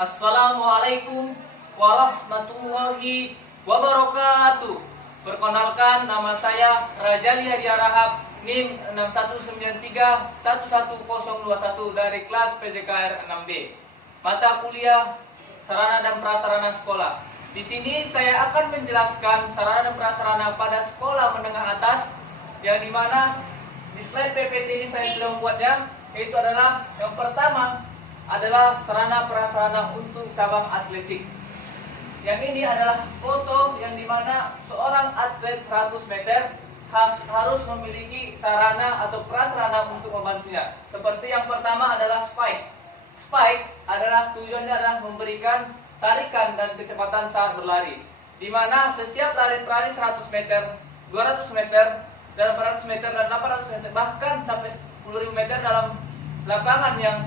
Assalamualaikum warahmatullahi wabarakatuh. Perkenalkan, nama saya Rajali Hadiah Rahab, NIM 6193110021 dari kelas PJKR 6B. Mata kuliah sarana dan prasarana sekolah. Di sini saya akan menjelaskan sarana dan prasarana pada sekolah menengah atas, yang dimana di slide PPT ini saya sudah membuatnya. Itu adalah yang pertama adalah sarana prasarana untuk cabang atletik. Yang ini adalah foto yang dimana seorang atlet 100 meter harus memiliki sarana atau prasarana untuk membantunya. Seperti yang pertama adalah spike. Spike adalah tujuannya adalah memberikan tarikan dan kecepatan saat berlari. Dimana setiap lari 100 meter, 200 meter, dan 400 meter, dan 800 meter, bahkan sampai 10.000 meter dalam lapangan yang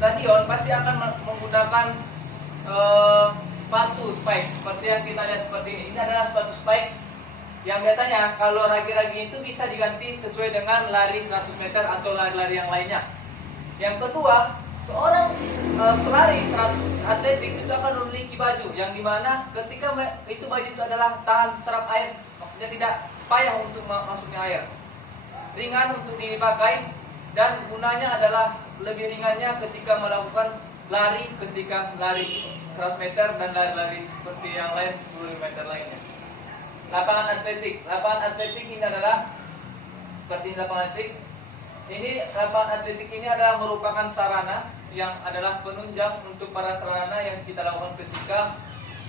stadion pasti akan menggunakan sepatu spike seperti yang kita lihat seperti ini. Ini adalah sepatu spike yang biasanya kalau ragi-ragi itu bisa diganti sesuai dengan lari 100 meter atau lari-lari yang lainnya. Yang kedua, seorang pelari 100 atletik itu akan memiliki baju yang dimana ketika itu baju itu adalah tahan serap air, maksudnya tidak payah untuk masuknya air, ringan untuk dipakai, dan gunanya adalah lebih ringannya ketika melakukan lari, ketika lari 100 meter dan lari-lari seperti yang lain 10 meter lainnya. Lapangan atletik. Lapangan atletik ini adalah seperti lapangan atletik. Ini lapangan atletik ini adalah merupakan sarana yang adalah penunjang untuk para sarana yang kita lakukan ketika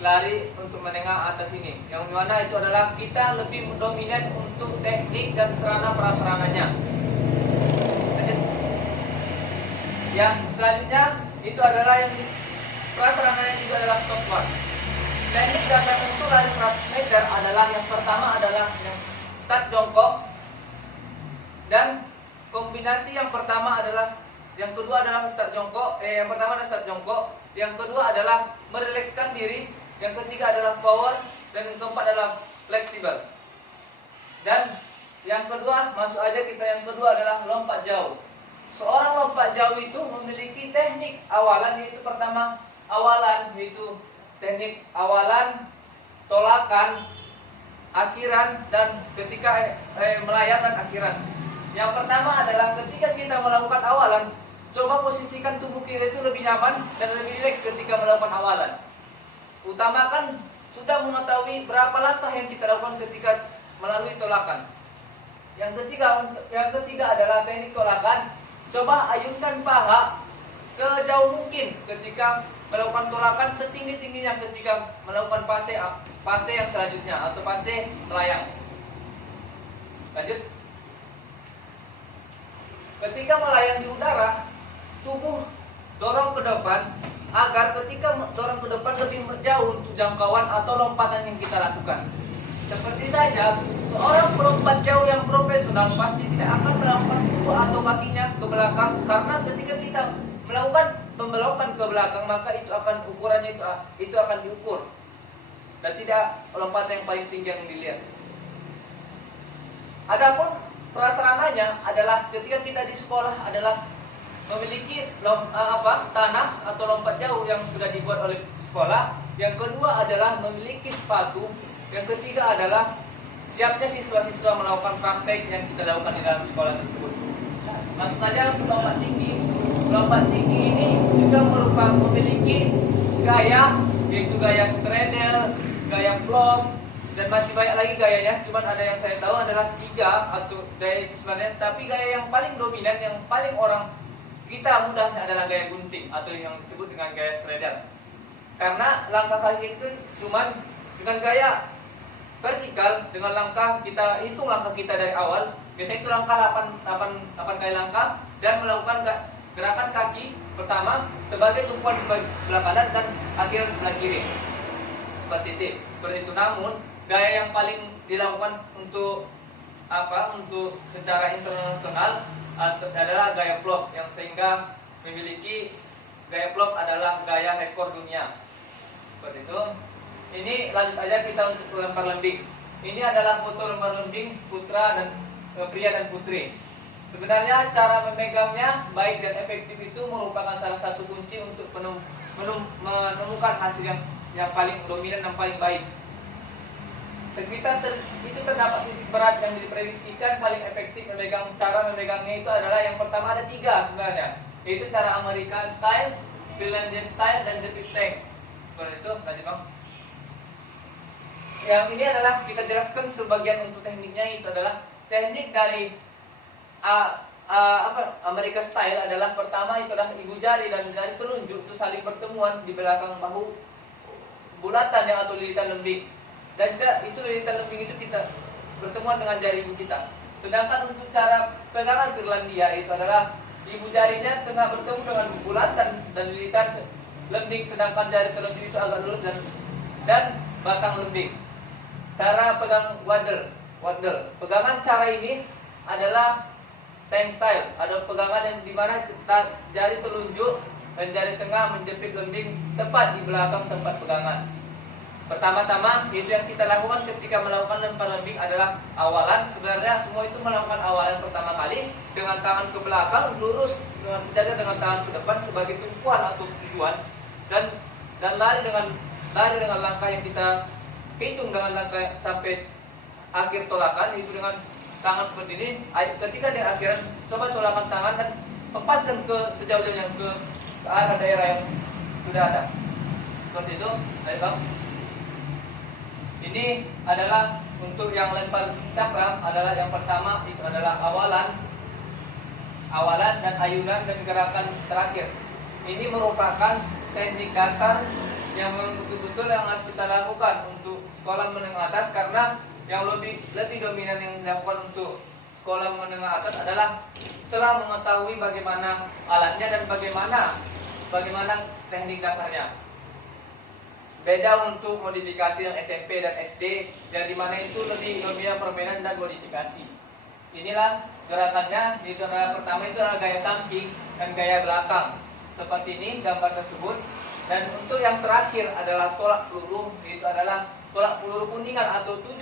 lari untuk menengah atas ini. Yang mana itu adalah kita lebih dominan untuk teknik dan sarana prasarananya. Yang selanjutnya itu adalah yang prasarananya juga adalah stop work. Teknik dasar untuk lari 100 meter adalah yang pertama adalah yang start jongkok, dan kombinasi yang pertama adalah yang kedua adalah start jongkok. Yang pertama adalah start jongkok, yang kedua adalah merilekskan diri, yang ketiga adalah power, dan yang keempat adalah fleksibel. Dan yang kedua, masuk aja kita, yang kedua adalah lompat jauh. Seorang lompat jauh itu memiliki teknik awalan, yaitu pertama awalan, yaitu teknik awalan, tolakan, akhiran, dan ketika melayang dan akhiran. Yang pertama adalah ketika kita melakukan awalan, coba posisikan tubuh kita itu lebih nyaman dan lebih rileks ketika melakukan awalan. Utamakan sudah mengetahui berapa langkah yang kita lakukan ketika melalui tolakan. Yang ketiga adalah teknik tolakan. Coba ayunkan paha sejauh mungkin ketika melakukan tolakan, setinggi-tingginya ketika melakukan fase yang selanjutnya atau fase melayang. Lanjut. Ketika melayang di udara, tubuh dorong ke depan agar ketika dorong ke depan lebih jauh untuk jangkauan atau lompatan yang kita lakukan. Seperti saja, seorang pelompat jauh yang profesional pasti tidak akan melakukan tubuh atau kakinya ke belakang, karena ketika kita melakukan pembelokan ke belakang, maka itu akan ukurannya itu akan diukur dan tidak lompatan yang paling tinggi yang dilihat. Adapun prasarananya adalah ketika kita di sekolah adalah memiliki tanah atau lompat jauh yang sudah dibuat oleh sekolah. Yang kedua adalah memiliki sepatu. Yang ketiga adalah siapnya siswa-siswa melakukan praktek yang kita lakukan di dalam sekolah tersebut. Langsung saja lompat tinggi. Lompat tinggi ini juga merupakan memiliki gaya, yaitu gaya straddle, gaya float, dan masih banyak lagi gayanya. Cuman ada yang saya tahu adalah 3 atau gaya itu sebenarnya. Tapi gaya yang paling dominan, yang paling orang kita mudahnya adalah gaya gunting atau yang disebut dengan gaya straddle. Karena langkah kaki itu cuman dengan gaya vertikal, dengan langkah kita hitung langkah kita dari awal. Biasanya itu langkah 8 kali langkah, dan melakukan gerakan kaki pertama sebagai tumpuan sebelah kanan dan akhiran sebelah kiri. Seperti itu. Namun gaya yang paling dilakukan untuk secara internasional adalah gaya flop, yang sehingga memiliki gaya flop adalah gaya rekor dunia. Seperti itu. Ini lanjut aja kita untuk lempar lembing. Ini adalah foto lempar lembing putra dan pria dan putri. Sebenarnya cara memegangnya baik dan efektif itu merupakan salah satu kunci untuk menemukan hasil yang paling dominan dan paling baik. Itu terdapat titik berat yang diprediksikan paling efektif cara memegangnya itu adalah yang pertama ada 3 sebenarnya, yaitu cara American style, Finlandian style, dan the tank. Seperti itu tadi Bang. Yang ini adalah kita jelaskan sebagian untuk tekniknya, itu adalah teknik dari American style adalah pertama itu adalah ibu jari dan jari telunjuk itu saling pertemuan di belakang bahu bulatan yang atau lilitan lembing. Dan itu lilitan lembing itu kita bertemuan dengan jari ibu kita. Sedangkan untuk cara pegangan Finlandia itu adalah ibu jarinya tengah bertemu dengan bulatan dan lilitan lembing, sedangkan jari telunjuk itu agak lurus dan batang lembing. Cara pegang wader. Pegangan cara ini adalah tank style. Ada pegangan yang dimana jari telunjuk dan jari tengah menjepit lembing tepat di belakang tempat pegangan. Pertama-tama itu yang kita lakukan ketika melakukan lempar lembing adalah awalan. Sebenarnya semua itu melakukan awalan pertama kali dengan tangan ke belakang lurus dengan sejajar dengan tangan ke depan sebagai tumpuan atau tujuan, dan lari dengan langkah yang kita hitung dengan langkah sampai akhir tolakan, itu dengan tangan seperti ini. Ketika di akhiran coba tolakan tangan dan lepaskan ke sejauh-jauhnya ke arah daerah yang sudah ada. Seperti itu, baik Bang. Ini adalah untuk yang lempar cakram adalah yang pertama itu adalah awalan dan ayunan dan gerakan terakhir. Ini merupakan teknik dasar yang betul-betul yang harus kita lakukan untuk sekolah menengah atas, karena yang lebih dominan yang dilakukan untuk sekolah menengah atas adalah telah mengetahui bagaimana alatnya dan bagaimana teknik dasarnya. Beda untuk modifikasi yang SMP dan SD, yang dimana itu lebih dominan permainan dan modifikasi. Inilah gerakannya. Itu adalah pertama itu adalah gaya samping dan gaya belakang. Seperti ini gambar tersebut. Dan untuk yang terakhir adalah tolak peluru. Itu adalah tolak peluru kuningan atau 7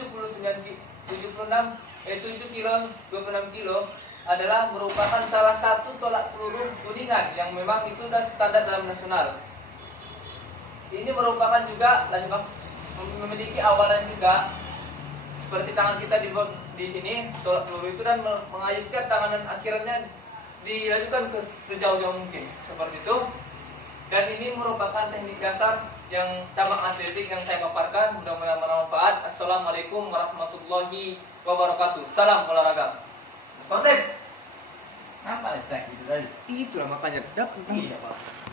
kilo 26 kilo adalah merupakan salah satu tolak peluru kuningan yang memang itu sudah standar dalam nasional. Ini merupakan juga memiliki awalan juga seperti tangan kita di sini tolak peluru itu, dan mengayunkan tangan dan akhirnya dilajukan ke sejauh-jauh mungkin seperti itu. Dan ini merupakan teknik dasar yang cabang atletik yang saya paparkan. Mudah-mudahan bermanfaat. Assalamualaikum warahmatullahi wabarakatuh. Salam olahraga. Konten. Apa itu tadi? Itulah makanya. Iya Pak.